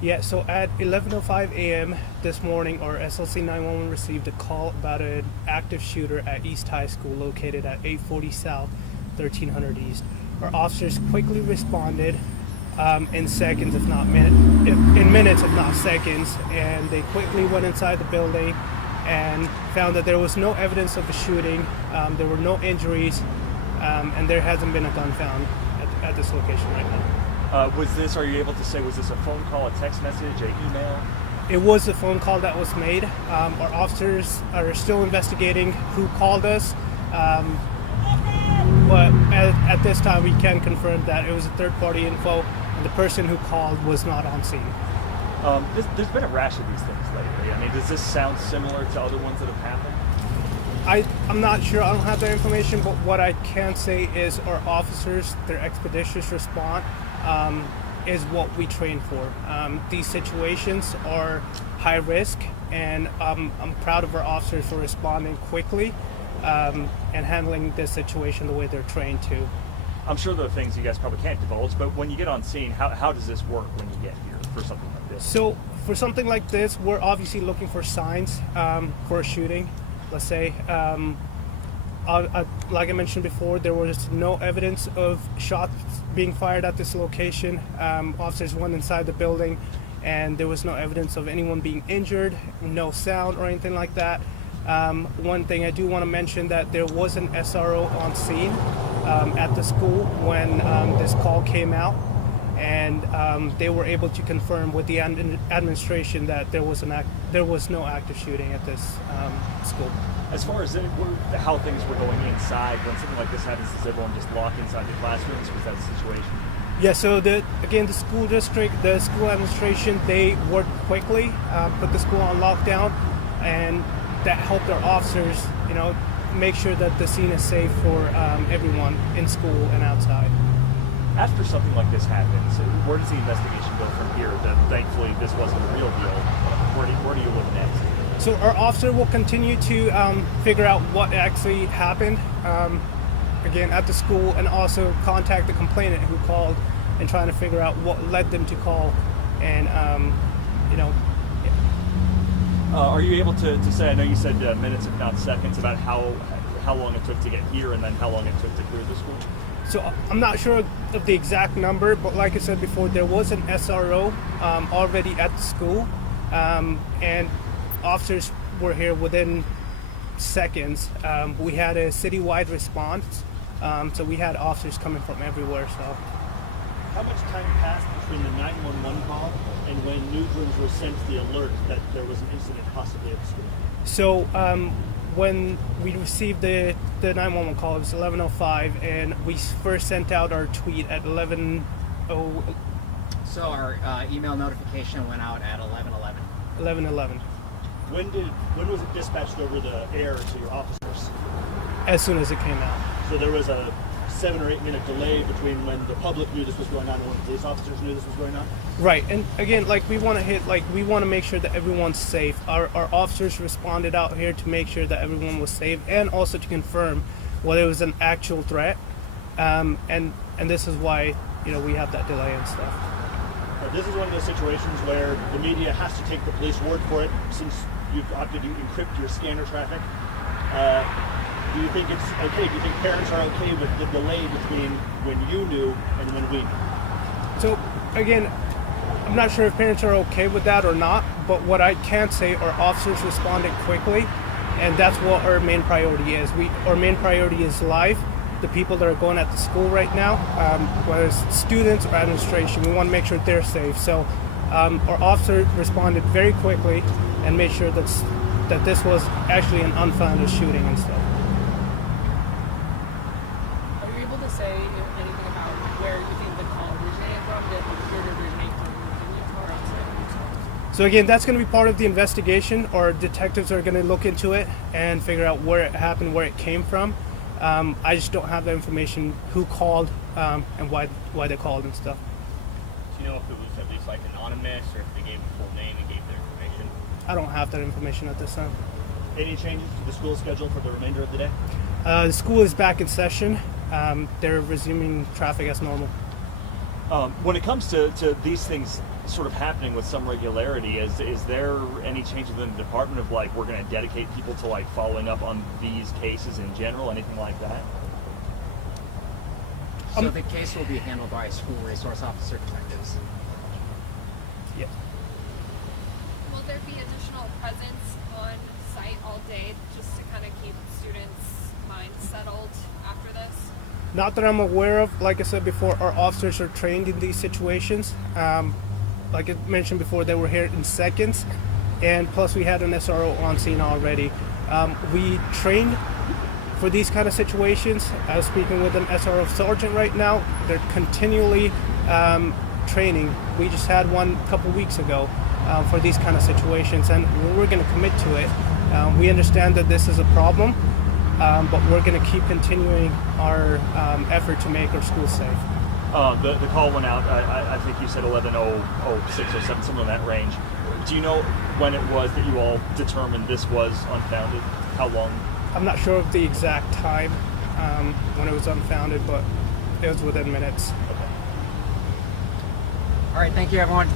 Yeah, so at 11:05 a.m. this morning, our SLC 911 received a call about an active shooter at East High School located at 840 South, 1300 East. Our officers quickly responded in seconds, if not in minutes, if not seconds, and they quickly went inside the building and found that there was no evidence of a shooting, there were no injuries, and there hasn't been a gun found at this location right now. Are you able to say, was this a phone call, a text message, an email? It was a phone call that was made. Our officers are still investigating who called us, but at this time we can confirm that it was a third-party info, and the person who called was not on scene. There's been a rash of these things lately. I mean, does this sound similar to other ones that have happened? I'm not sure. I don't have that information, but what I can say is our officers, their expeditious response is what we train for. These situations are high risk, and I'm proud of our officers for responding quickly and handling this situation the way they're trained to. I'm sure there are things you guys probably can't divulge, but when you get on scene, how does this work when you get here for something like this? So for something like this, we're obviously looking for signs for a shooting, let's say. Like I mentioned before, there was no evidence of shots being fired at this location. Officers went inside the building, and there was no evidence of anyone being injured, no sound or anything like that. One thing I do want to mention that there was an SRO on scene at the school when this call came out, and they were able to confirm with the administration that there was no active shooting at this school. As far as how things were going inside, when something like this happens, does everyone just lock inside the classrooms? Was that the situation? Yeah, so the school district, the school administration, they worked quickly, put the school on lockdown, and that helped our officers, make sure that the scene is safe for everyone in school and outside. After something like this happens, where does the investigation go from here? That thankfully this wasn't a real deal. Where do you look next? So our officer will continue to figure out what actually happened, again, at the school, and also contact the complainant who called and trying to figure out what led them to call. And, Are you able to say, I know you said minutes if not seconds, about how long it took to get here and then how long it took to clear the school? So I'm not sure of the exact number, but like I said before, there was an SRO already at the school, and officers were here within seconds. We had a citywide response, so we had officers coming from everywhere. So, how much time passed between the 911 call and when newsrooms were sent the alert that there was an incident possibly at the school? So when we received the 911 call, it was 11:05, and we first sent out our tweet at 11:00. So our email notification went out at 11:11. 11:11. When was it dispatched over the air to your officers? As soon as it came out. So there was a 7 or 8 minute delay between when the public knew this was going on and when police officers knew this was going on? Right, and again, we want to make sure that everyone's safe. Our officers responded out here to make sure that everyone was safe, and also to confirm whether it was an actual threat. And this is why we have that delay and stuff. This is one of those situations where the media has to take the police word for it, since you've opted to encrypt your scanner traffic. Do you think it's okay? Do you think parents are okay with the delay between when you knew and when we knew? So again, I'm not sure if parents are okay with that or not, but what I can say, our officers responded quickly, and that's what our main priority is. Our main priority is life. The people that are going at the school right now, whether it's students or administration, we want to make sure they're safe. So our officer responded very quickly and made sure that this was actually an unfounded shooting and stuff. Are you able to say anything about where you think the call originated from? Did it originate from Virginia or outside? So again, that's going to be part of the investigation. Our detectives are going to look into it and figure out where it happened, where it came from. I just don't have the information who called and why they called and stuff. Do you know if it was at least like anonymous or if they gave a full name and gave their information? I don't have that information at this time. Any changes to the school schedule for the remainder of the day? The school is back in session. They're resuming traffic as normal. When it comes to these things sort of happening with some regularity. Is there any change within the department of like we're going to dedicate people to like following up on these cases in general, anything like that? So the case will be handled by school resource officer detectives. Yeah. Will there be additional presence on site all day just to kind of keep students' minds settled after this? Not that I'm aware of. Like I said before, our officers are trained in these situations. Like I mentioned before, they were here in seconds, and plus we had an SRO on scene already. We trained for these kind of situations. I was speaking with an SRO sergeant right now. They're continually training. We just had one a couple weeks ago for these kind of situations, and we're going to commit to it. We understand that this is a problem, but we're going to keep continuing our effort to make our schools safe. The call went out, I think you said 11:06 or 7, something in that range. Do you know when it was that you all determined this was unfounded? How long? I'm not sure of the exact time when it was unfounded, but it was within minutes. Okay. All right, thank you, everyone.